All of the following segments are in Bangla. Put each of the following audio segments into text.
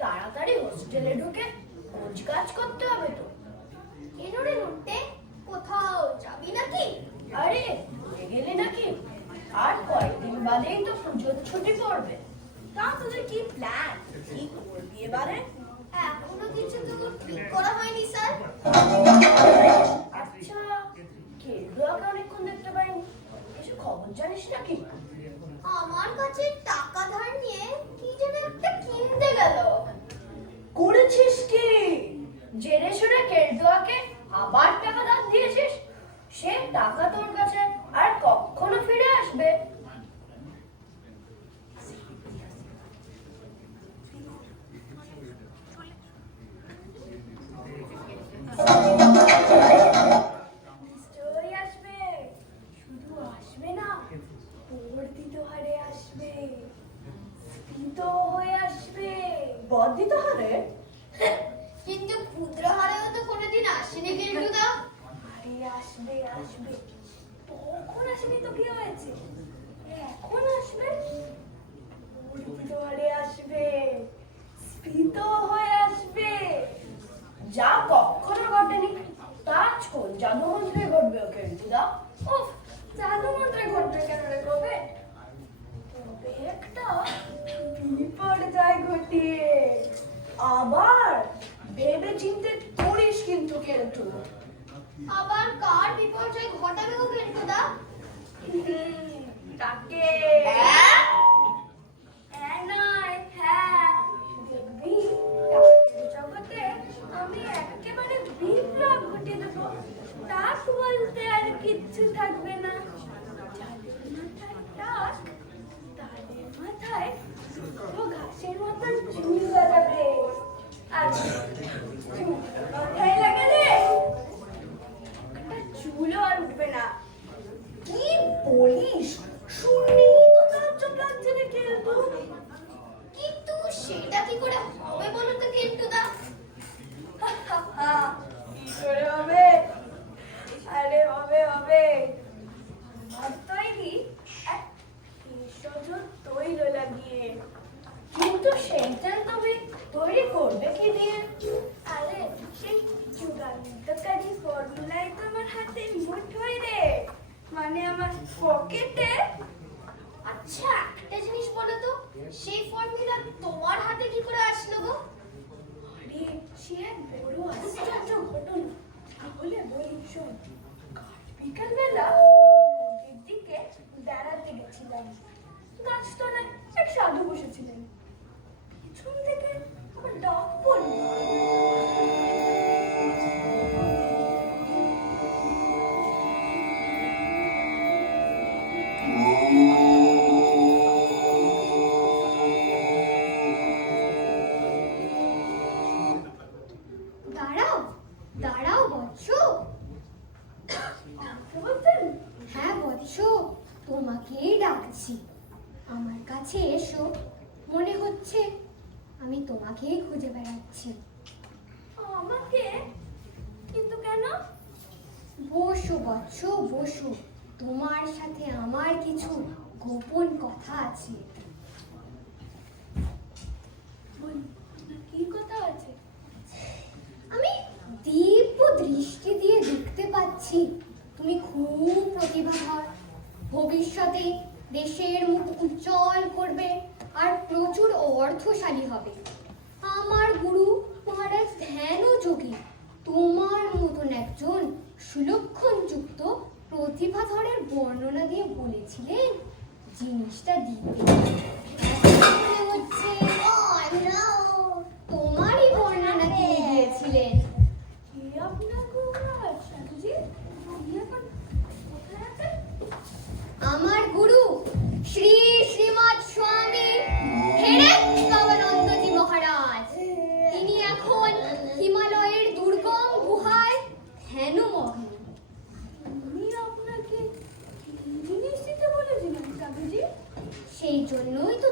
তাড়াতাড়ি হোস্টেলে ঢুকে খোঁজ কাজ করতে হবে তো। এনোরে নড়তে কোথাও যাবি নাকি? আরে ভুলে গেলে নাকি? আর কয়েকদিন বাদেই তো পুজোর ছুটি পড়বে। তা তোদের কি প্ল্যান? কি করবি এবারে? এখনো কিছু তো ঠিক করা হয়নি স্যার। আচ্ছা, কেলুয়াকে অনেকক্ষণ দেখতে পাইনি, কিছু খবর জানিস নাকি? আমার কাছে টাকা ধার নিয়ে কি যেন একটা কিনতে গেল। করেছিস কি? জেনে শুনে কেলুয়াকে আবার টাকা ধার দিয়েছিস? সে টাকা তোর কাছে আর কখনো ফিরে আসবে? নিশ্চয়ই আসবে, শুধু আসবে না, বর্ধিত হারে আসবে, স্ফীত হয়ে আসবে। বর্ধিত হারে? কিন্তু ক্ষুদ্র হারেও তো কোনোদিন আসেনি কেলটুদা। আরে আসবে আসবে, তখন আসেনি তো কি হয়েছে, এখন আসবে। বর্ধিত হারে আসবে, স্ফীত হয়ে আসবে, যা কখনো ঘটেনি তা কোন জাদু মন্ত্রে ঘটবে ও কেলটুদা? উফ, জাদু মন্ত্রে ঘটবে কেন রে কবে? তবে একটা বিপর্যয় ঘটিয়ে আবার ভেবে চিন্তে করিস কিন্তু কেলটু। আবার কার বিপর্যয় ঘটাবে গো কেলটুদা? তাকে নয়, হ্যাঁ, দেখবি কাকের জগতে আমি একেবারে বিপ্লব ঘটিয়ে দেবো। টাক বলতে আর কিচ্ছু থাকবে না। যাদের মাথায় টাক, তাদের মাথায় দুটো ঘাসের মতন চুল গজাবে। আর চুল মাথায় লাগালে একটা চুলও আর উঠবে না। কি বলিস? শুনি তো তাজ্জব লাগছে রে কেলটু। কিন্তু সেটা কি করে হবে বলো তো কেলটুদা? কি করে হবে? আরে হবে হবে, আমার তৈরি এক ভেষজ তৈল লাগিয়ে। কিন্তু সেইটা তবে তৈরি করবে কি দিয়ে? আরে সেই যুগান্তকারী ফর্মুলাই তো আমার হাতে মুঠোয় রে, মানে আমার পকেটে। আচ্ছা, একটা জিনিস বলো তো, সেই ফর্মুলা তোমার হাতে কি করে আসলো গো? আরে সে এক বড় আশ্চর্য ঘটনা, তাহলে বলি শোন। কাল বিকালবেলা নদীর দিকে বেড়াতে গেছিলাম। গাছতলায় এক সাধু বসেছিলেন। পিছন থেকে আমার ডাক পড়ল। দাঁড়াও দাঁড়াও বৎস। হ্যাঁ বৎস, তোমাকেই ডাকছি। আমার কাছে এসো, মনে হচ্ছে আমি তোমাকেই খুঁজে বেড়াচ্ছি। আমাকে? কিন্তু কেন? বসো বৎস বসো, তোমার সাথে আমার কিছু গোপন কথা আছে। বল না, কি কথা আছে? আমি দিব্য দৃষ্টি দিয়ে দেখতে পাচ্ছি তুমি খুব প্রতিভাধর, ভবিষ্যতে দেশের মুখ উজ্জ্বল করবে আর প্রচুর অর্থশালী হবে। আমার গুরু মহারাজ ধ্যানযোগী তোমার মতন একজন সুলক্ষণযুক্ত প্রতিভাধরের বর্ণনা দিয়ে বলেছিলেন জিনিসটা দিতে। মনে হচ্ছে তোমারই বর্ণনা দিয়ে দিয়েছিলেন। কে আপনার গুরুরাজ সাধুজি? আপনি এখন কোথায় আছেন? আমার গুরু শ্রী শ্রীমৎ স্বামী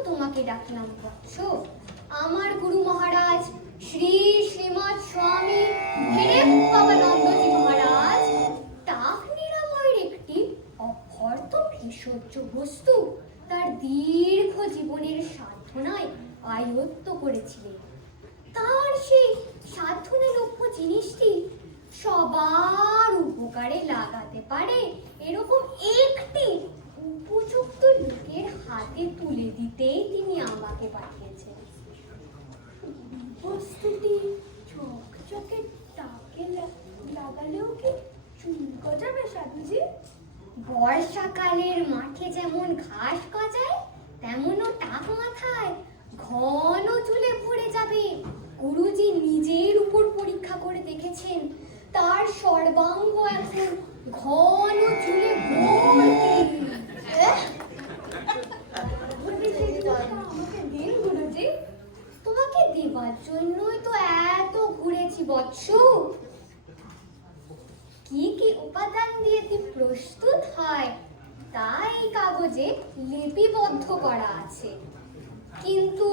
তোমাকে ডাকলাম বৎস। আমার গুরু মহারাজ শ্রী শ্রীমৎ স্বামী ধীরেন্দ্রানন্দজি মহারাজ টাক নিরাময়ের একটি অভ্যর্থ ভেষজ বস্তু তার দীর্ঘ জীবনের সাধনায় আয়ত্ত করেছিলেন। তার সেই সাধনালভ্য জিনিসটি সবার উপকারে লাগাতে পারে এরকম একটি উপযুক্ত লোকের হাতে তুলে দিতেই তিনি আমাকে পাঠিয়েছেন। বস্তুটি চকচকে টাকে লাগালেও কি চুল গজাবে সাধুজি? বর্ষাকালের মাঠে যেমন ঘাস গজায় তেমনও টাক মাথায় ঘন চুলে ভরে যাবে। গুরুজি নিজের উপর পরীক্ষা করে দেখেছেন, তার সর্বাঙ্গ এখন ঘন চুলে ভর্তি। আমাকে দিন গুরুজি। তোমাকে দেবার জন্যই তো এত ঘুরেছি বৎস। কি কি উপাদান দিয়ে এটি প্রস্তুত হয় তা এই কাগজে লিপিবদ্ধ করা আছে, কিন্তু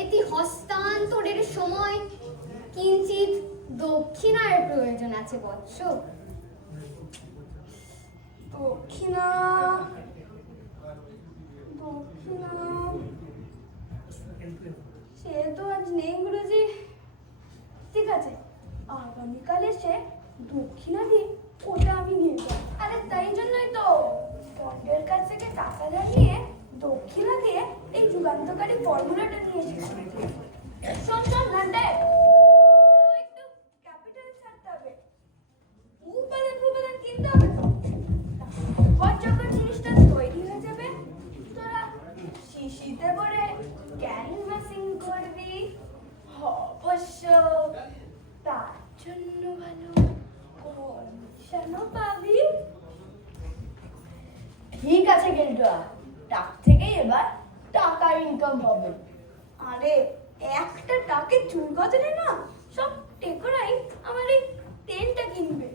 এটি হস্তান্তরের সময় কিঞ্চিত দক্ষিণার প্রয়োজন আছে বৎস। দক্ষিণা দক্ষিণা সে তো আজ নেই গুরুজি। ঠিক আছে, আগামীকাল এসে দক্ষিণা দিয়ে ওটা আমি নিয়ে যাবো। আরে তাই জন্যই তো পন্ডের কাছ থেকে টাকা জানিয়ে দক্ষিণা দিয়ে এই যুগান্তকারী ফর্মুলাটা নিয়ে এসেছি। শোন শোন ঘন্টে, একটু ক্যাপিটাল ছাড়তে হবে, উপাদান উপাদান কিনতে হবে। তারপর যখন জিনিসটা তৈরি হয়ে যাবে তোরা শিশিতে করে ক্যানভাসিং করবি। অবশ্য তার জন্য ভালো কমিশনও পাবি। ঠিক আছে কেলটুয়া, টাক থেকে এবার টাকা ইনকাম হবে। আরে একটা টাকে চুল গজালে না সব টেকরাই আমার এই তেলটা কিনবে।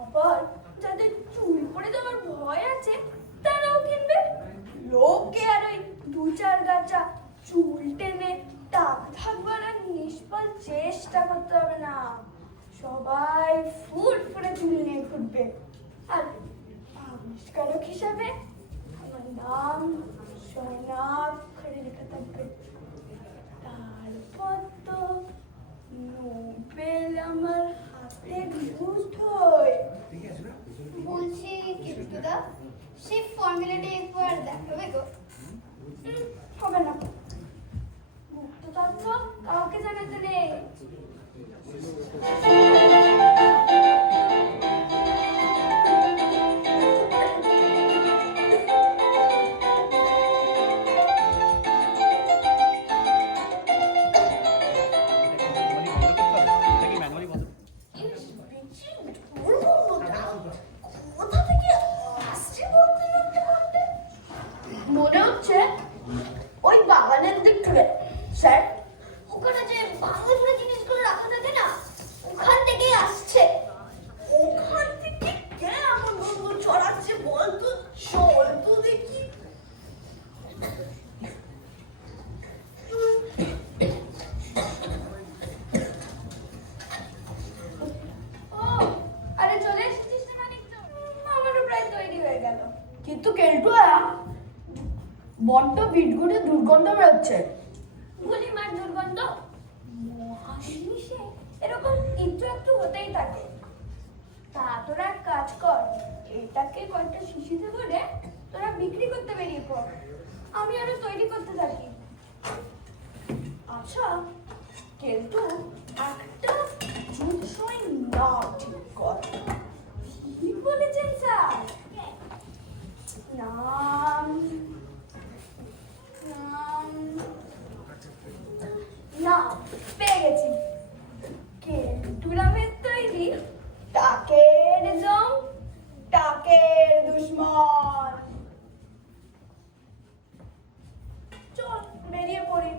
আবার যাদের চুল পড়ে যাওয়ার ভয় আছে তারাও কিনবে। লোককে আর ওই দু চার গাছা চুল টেনে টাক থাকবার আর নিষ্ফল চেষ্টা করতে হবে না। সবাই ফুট ফুটে চুল নিয়ে ঘুরবে। আর আবিষ্কারক হিসাবে আমার নাম স্বর্ণাক্ষরে লেখা থাকবে। তারপর তো নোবেল আমার হাতে গিফট হয়। বলছি কেষ্টুদা, সেই ফর্মুলাটা একবার দেখাবে গো? হবে না, গুপ্ত তথ্য কাউকে জানাতে নেই। মনে হচ্ছে ওই বাগানের দিক থেকে। স্যার, ওখানে যে বাংলা জিনিসগুলো রাখা থাকে না, ওখান থেকেই আসছে। ওখান থেকে কে এমন গন্ধ ছড়াচ্ছে বলতো? চল তো দেখি। ও আরে চলে এসেছিস না মানিক? আমারও প্রায় তৈরি হয়ে গেল। কিন্তু কেলটুয়া, বড্ড বিটগুটে দুর্গন্ধ বেরোচ্ছে। গুলি মার দুর্গন্ধ মহা জিনিসে এরকম একটু একটু হতেই থাকে। তা তোরা এক কাজ কর, এটাকে কয়েকটা শিশিতে করে তোরা বিক্রি করতে বেরিয়ে পড়, আমি আরো তৈরি করতে থাকি। আচ্ছা কিন্তু একটা জুতসই নাম ঠিক কর। ঠিক বলেছেন স্যার, নাম নাম না পেয়ে গেছি। কেলটুরামের তৈরি টাকের জম, টাকের দুশ্মন। চল বেরিয়ে পড়ি।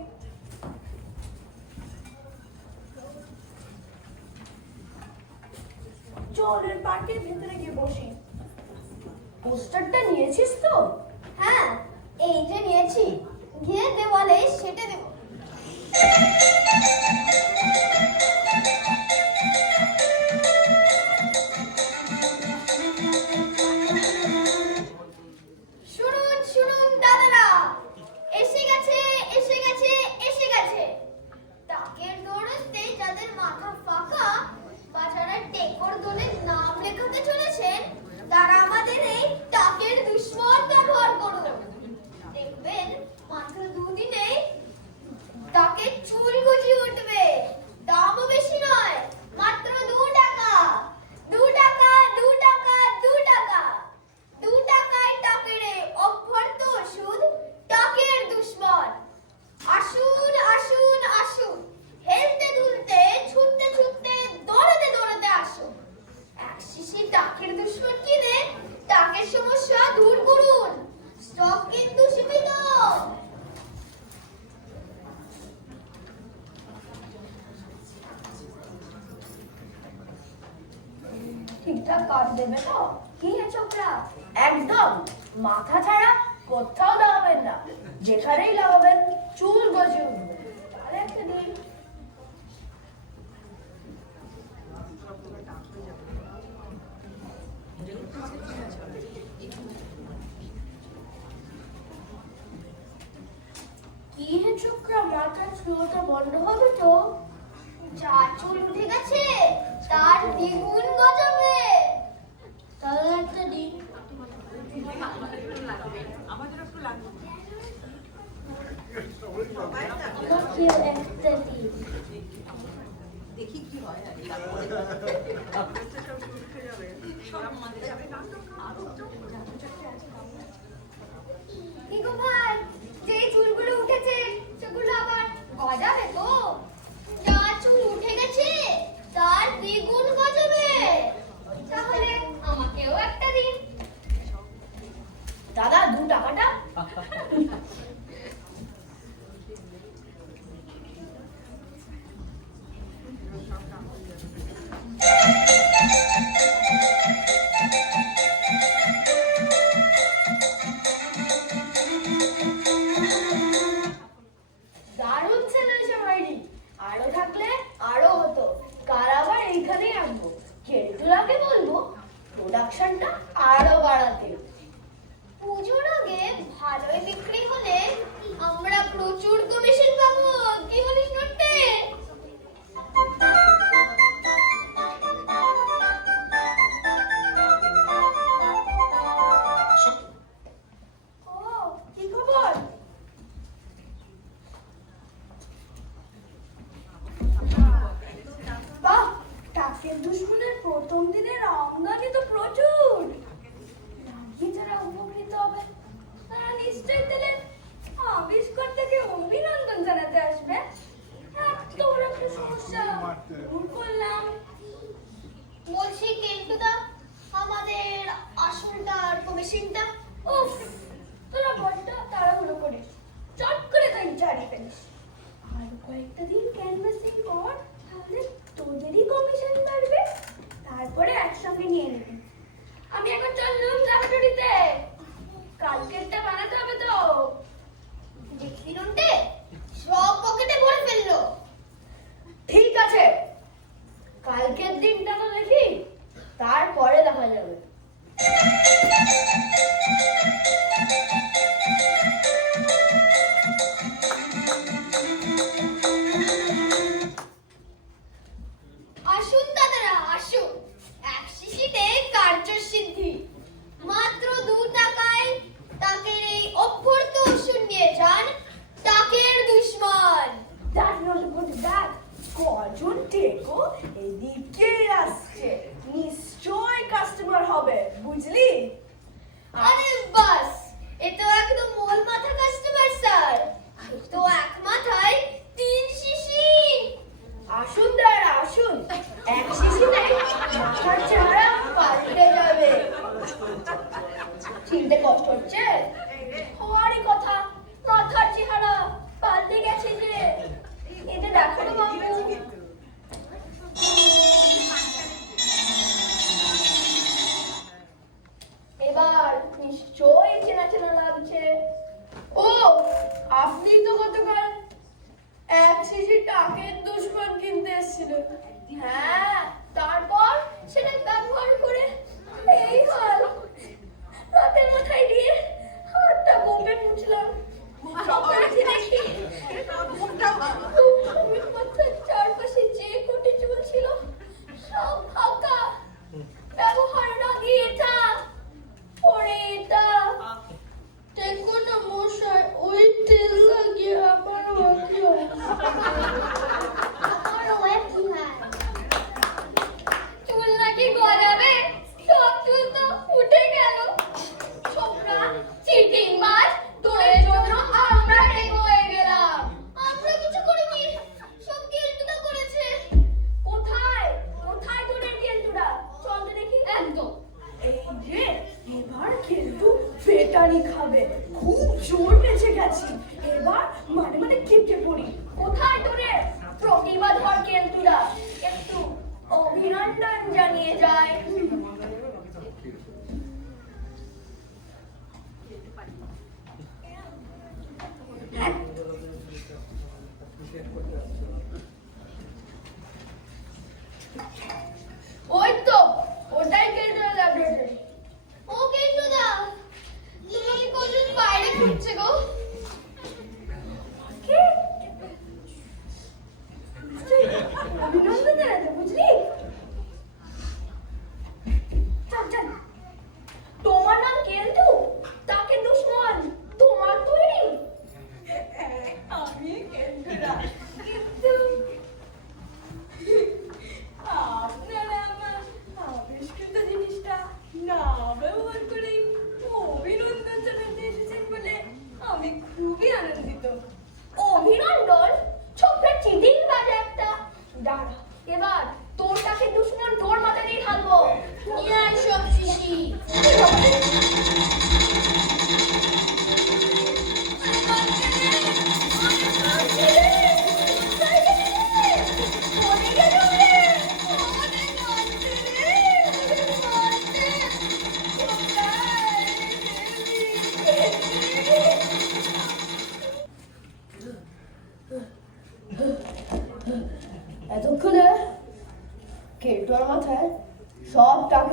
চল এর পার্কের ভেতরে গিয়ে বসি। পোস্টারটা নিয়েছিস তো? হ্যাঁ, এই যে নিয়েছি। ঠিকঠাক কাজ দেবে তো? কি হে ছোকরা? একদম মাথা ছাড়া কোথাও দাঁড়াবেন না, যেখানেই লাগাবেন চুল গজে উঠবে। তাহলে একটা দিন কি হে ছোকরা, মাথার চুলটা বন্ধ হবে তো? যা চুল উঠে গেছে তার দ্বিগুণ গজাবে। তাহলে একটা দিন একটা দিন দেখি কি হয় কি গো ভাই, যেই চুলগুলো উঠেছে সেগুলো আবার গজাবে তো? যা চুল উঠে গেছে তার দ্বিগুণ গজাবে। তাহলে আমাকেও একটা দিন। দাদা 2 টাকাটা। দারুণ ছেলে সবাইরি, আরো থাকলে আরো হতো। কার আবার এইখানেই আনবো, কেন্টুলাকে বলবো প্রোডাকশনটা আরো বাড়াতে। পুজোর আগে ভালোই বিক্রি হলে আমরা প্রচুর কমিশন পাবো। কি বলিস নটে? ও, কি খবর? বাহ, টাকের দুশ্মনের প্রথম দিনের আমদানি তো প্রচুর। লাগিয়ে যারা উপকৃত হবে তারা নিশ্চয়ই দিলেন আবিষ্কার থেকে অভিনন্দন জানাতে আসবে। এত বড় একটা সমস্যা দূর করলাম। বলছি কেন্টুদা, আমাদের আসলটা আর কমিশনটা? উফ, তোরা বড্ড তাড়াহুড়ো করিস, চট করে তাই জারি ফেলিস। আর কয়েকটা দিন ক্যানভাসিং কর, তাহলে তোদেরই কমিশন বাড়বে। তারপরে একসঙ্গে নিয়ে নিবি। আমি এখন চললুম ল্যাবরেটরিতে, কালকেরটা বানাতে হবে তো। দেখলি নটে, সব পকেটে ভরে ফেললো। ঠিক আছে, কালকের দিনটা তো দেখি, তারপরে দেখা যাবে। আসুন দাদারা আসুন, এক শিশিতে কার্যসিদ্ধি। মাত্র 2 টাকায় টাকের এই অভ্যর্থ ওষুধ নিয়ে যান টাকের দুশ্মন। That not good that কজন টেকো এদিকে আসছে, নিশ্চয় কাস্টমার হবে, বুঝলি? আরে বাস, এ তো একদম মোল মাথা কাস্টমার স্যার। তো এক মাথায় 3 শিশি। আসুন দাঁড়া আসুন, এক শিশিতে মাথার চেহারা পাল্টে যাবে। চিনতে কষ্ট হচ্ছে? হওয়ারই কথা, মাথার চেহারা পাল্টে গেছে যে। এটা দেখো তো বাবু। এবার নিশ্চয়ই চেনা চেনা লাগছে। ও, আপনি তো গতকাল এক শিশি টাকের দুশ্মন কিনতে এসেছিলেন। হ্যাঁ, তারপর সেটা ব্যবহার করে এই হাল। রাতে মাথায় দিয়ে হাতটা বোমে মুছলাম, সকালে দেখি মাথার চারপাশে যে কোটি চুল ছিল সব ফাঁকা। ব্যবহারের আগে এটা, পরে এটা। দেখো না মশাই, ওই তেল লাগিয়ে আমারও একই অবস্থা। আমারও একই হাল। চুল নাকি গজাবে, সব চুল তো উঠে গেল। ছোকরা, চিটিং মাছ, তোর জন্য আমরা রেগে হয়ে গেলাম। আমরা কিছু করিনি, সব কেন্টুদা করেছে। কোথায় কোথায় তোদের কেন্টুরা? চল তো দেখি। একদম। এই যে এবার কিন্তু পেটানি খাবে, খুব জোর বেঁচে গেছি। এবার মানে মানে কেটে পড়ি। কোথায় তোদের প্রতিবাদ হওয়ার কেন্টুরা? একটু অভিনন্দন জানিয়ে যায়।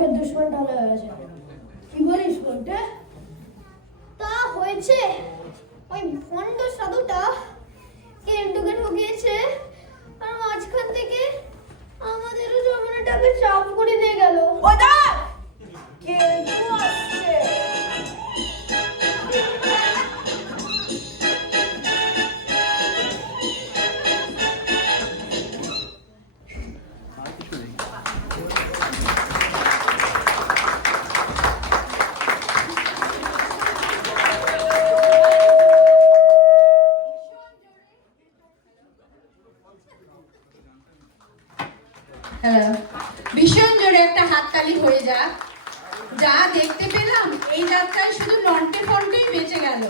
বাপের দুশ্মন ঢালা হয়ে গেছে। কি বলিস বলতে? তা হয়েছে, ওই ভণ্ড সাধুটা কেন্টুকে ঠকিয়েছে আর মাঝখান থেকে আমাদেরও জমানোটাকে চাপ করে দিয়ে গেল। ওটা কেউ আসছে। হ্যালো, ভীষণ জোরে একটা হাততালি হয়ে যাক। যা দেখতে পেলাম এই যাত্রায় শুধু নন্টে ফন্টেই বেঁচে গেল,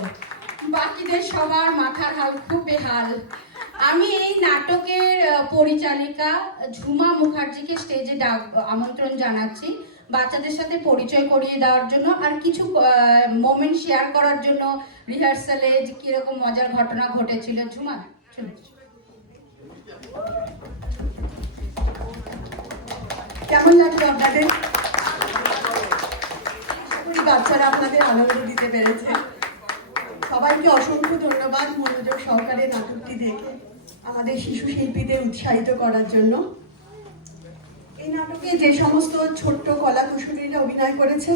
বাকিদের সবার মাথার হাল খুব বেহাল। আমি এই নাটকের পরিচালিকা ঝুমা মুখার্জিকে স্টেজে আমন্ত্রণ জানাচ্ছি বাচ্চাদের সাথে পরিচয় করিয়ে দেওয়ার জন্য আর কিছু মোমেন্ট শেয়ার করার জন্য, রিহার্সালে যে কিরকম মজার ঘটনা ঘটেছিল। ঝুমা, চলো। কেমন লাগলো আপনাদের? বাচ্চারা আপনাদের আনন্দ দিতে পেরেছে। সবাইকে অসংখ্য ধন্যবাদ মনোযোগ সহকারে নাটকটি দেখে আমাদের শিশু শিল্পীদের উৎসাহিত করার জন্য। এই নাটকে যে সমস্ত ছোট্ট কলা কুশলীরা অভিনয় করেছে,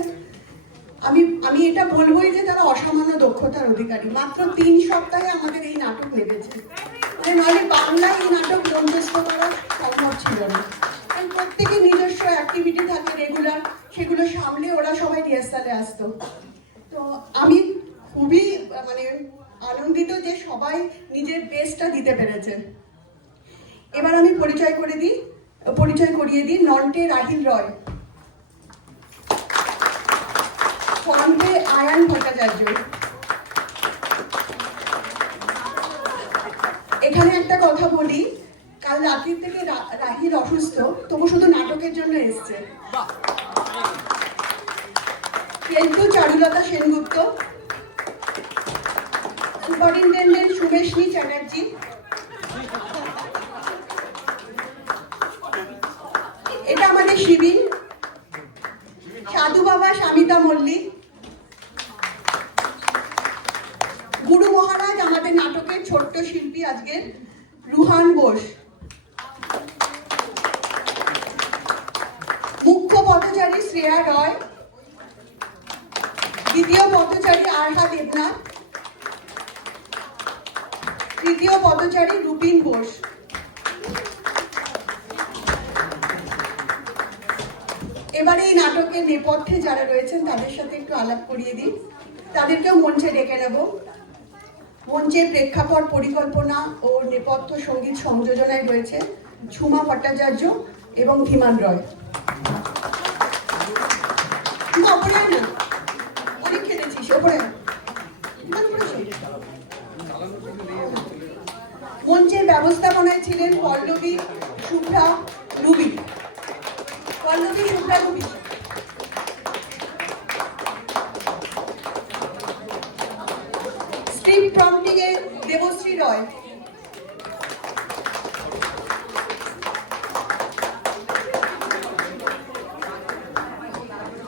আমি এটা বলবোই যে তারা অসামান্য দক্ষতার অধিকারী। মাত্র 3 সপ্তাহে আমাদের এই নাটক নেমেছে, নাহলে বাংলায় এই নাটক মঞ্চস্থ করা সম্ভব ছিল না। প্রত্যেকে নিজস্ব অ্যাক্টিভিটি থাকে রেগুলার, সেগুলো সামলে ওরা সবাই রিহার্সালে আসতো। তো আমি খুবই আনন্দিত যে সবাই নিজের বেস্টটা দিতে পেরেছে। এবার আমি পরিচয় করিয়ে দিই নন্টে রাহিল রয়, ফন্টে আয়ান ভট্টাচার্য। এখানে একটা কথা বলি, কাল রাত্রি থেকে রাহিল অসুস্থ, তবু শুধু নাটকের জন্য এসছে। কেলটু চারুলতা সেনগুপ্ত, সুপারিনটেন্ডেন্ট সুমেশনী চ্যাটার্জি, এটা আমাদের শিবির সাধু বাবা শামিতা মল্লিক, গুরু মহারাজ আমাদের নাটকের ছোট্ট শিল্পী আজকের রুহান বোস, মুখ্য পথচারী শ্রেয়া রয়, দ্বিতীয় পথচারী আরহা দেবনাথ, তৃতীয় পথচারী রুপিন বোস। এবারে এই নাটকের নেপথ্যে যারা রয়েছেন তাদের সাথে একটু আলাপ করিয়ে দিই, তাদেরকেও মঞ্চে ডেকে নেব। মঞ্চে প্রেক্ষাপট পরিকল্পনা ও নেপথ্য সঙ্গীত সংযোজনায় রয়েছে ঝুমা ভট্টাচার্য এবং ধীমান রয়। ওপরে না, অনেক খেলেছিস, ওপরে মঞ্চের ব্যবস্থাপনায় ছিলেন পল্লবী শুভ্রা রুবি। স্ক্রিপ্ট প্রম্পটিং এ দেবশ্রী রয়।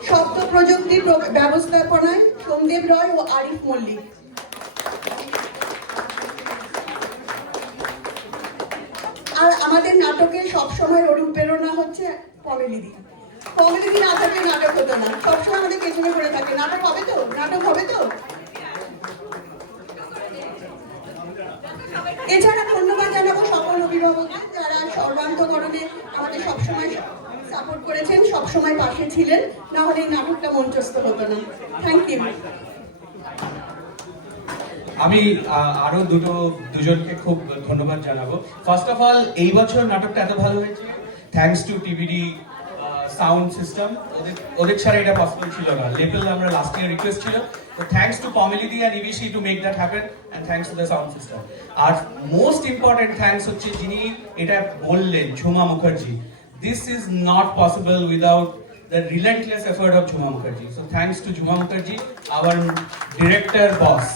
শব্দ প্রযুক্তি ব্যবস্থাপনায় সোমদেব রয় ও আরিফ মল্লিক। আর আমাদের নাটকের সবসময় অনুপ্রেরণা হচ্ছে কমেডি। কমেডি না থাকলে নাটক হতো না, সবসময় আমাদের পেছনে পড়ে থাকে নাটক হবে তো। এছাড়া ধন্যবাদ জানাবো সকল অভিভাবকদের যারা সর্বান্তকরণে আমাদের সবসময় সাপোর্ট করেছেন, সবসময় পাশে ছিলেন, না হলে এই নাটকটা মঞ্চস্থ হতো না। Thank you. আমি আরো দুজনকে খুব ধন্যবাদ জানাবো। ফার্স্ট অফ অল, এই বছর নাটকটা এত ভালো হয়েছে thanks to TVD sound system. ওদের ছাড়া এটা পসিবল ছিল না। লেভেল আমরা লাস্ট ইয়ার রিকোয়েস্ট ছিল, তো থ্যাঙ্কস টু পমিলিদি and EVC to make that happen, and thanks to the sound system. আর মোস্ট ইম্পর্টেন্ট থ্যাঙ্কস হচ্ছে যিনি এটা বললেন, Jhuma Mukherjee. This is not possible without the relentless effort of Jhuma Mukherjee. So thanks to Jhuma Mukherjee, our director boss.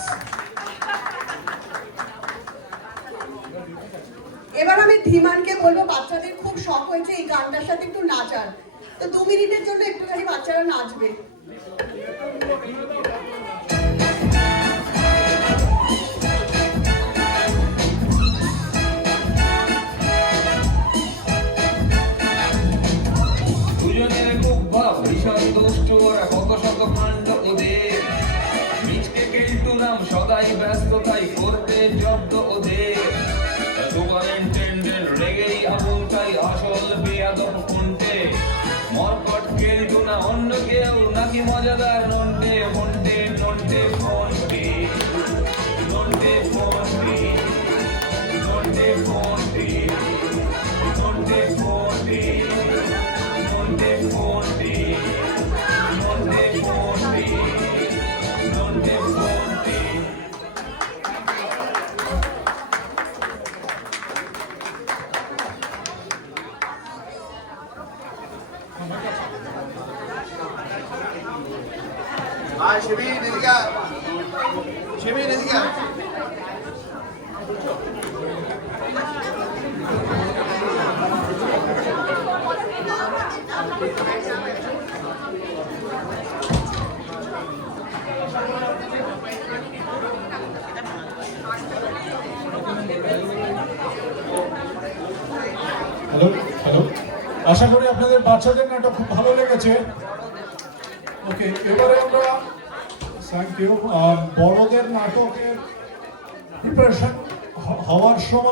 এবার আমি ধীমানকে বলবো, বাচ্চাদের খুব শখ হয়েছে এই গানটার সাথে একটু নাচার, তো তো 2 মিনিটের জন্য একটুখানি বাচ্চারা নাচবে। দুজনের খুব ভাব ভীষণ দুষ্টু ওরা কত শত কাণ্ড ওদের মিচকে কেল্টু নাম সদাই ব্যস্ত তাই করতে জব্দ ওদের সুপারিনটেন্ডেন্ট রেগেই আগুন তাই আসল বেয়াদব কোনটে মরকট কেল্টু না অন্য কেউ নাকি মজাদার নন্টে ফন্টে নন্টে ফন্টে নন্টে ফন্টে নন্টে ফন্টে নন্টে ফন্টে নন্টে ফন্টে নন্টে ফন্টে নন্টে ফন্টে শিবির এদিকে শিবির এদিকে হ্যালো হ্যালো, আশা করি আপনাদের বাচ্চাদের নাটক খুব ভালো লেগেছে। ওকে, এবারে আমরা থ্যাংক ইউ বড়দের নাটকের প্রিপারেশন হওয়ার সময়